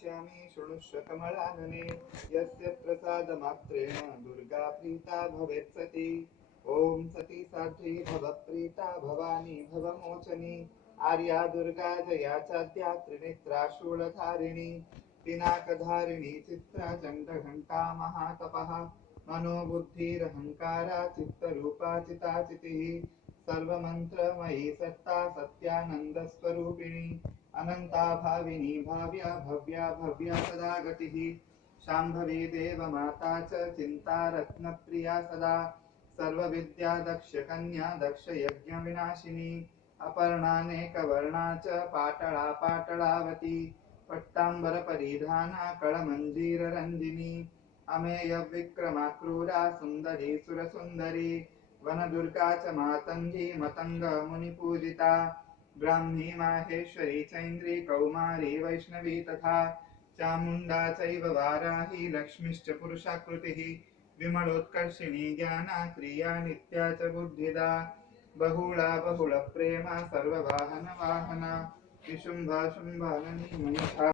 वक्ष्यामि शृणुष्व कमलानने यस्य प्रसादमात्रेण दुर्गा प्रीता भवेत् सती। ॐ सती साध्वी भवप्रीता भवानी भवमोचनी आर्या दुर्गा जया चाद्या त्रिनेत्रा शूलधारिणी पिनाकधारिणी चित्रा चण्डघण्टा महातपः मनोबुद्धिरहङ्कारा चित्तरूपा चिताचितिः सर्वमन्त्रमयी सत्ता सत्यानन्दस्वरूपिणी अनन्ता भाविनी भाव्या भव्या भव्या सदा गतिः शाम्भवी देवमाता च चिन्ता रत्नप्रिया सदा सर्वविद्या दक्षकन्या दक्षयज्ञविनाशिनी अपर्णानेकवर्णा च पाटला पाटलावती पट्टाम्बरपरिधाना कळमञ्जीररञ्जिनी अमेय विक्रमा क्रूरा सुन्दरी सुरसुन्दरी वनदुर्गा च मातङ्गी मतंग मुनिपूजिता ब्राह्मी माहेश्वरी चैन्द्री कौमारी वैष्णवी तथा चामुण्डा चैव वाराही लक्ष्मीश्च पुरुषाकृतिः विमलोत्कर्षिणी ज्ञाना क्रिया नित्या च बुद्धिदा बहुला बहुलप्रेमा सर्ववाहन वाहना विशुम्भ शुम्भाननी महिषा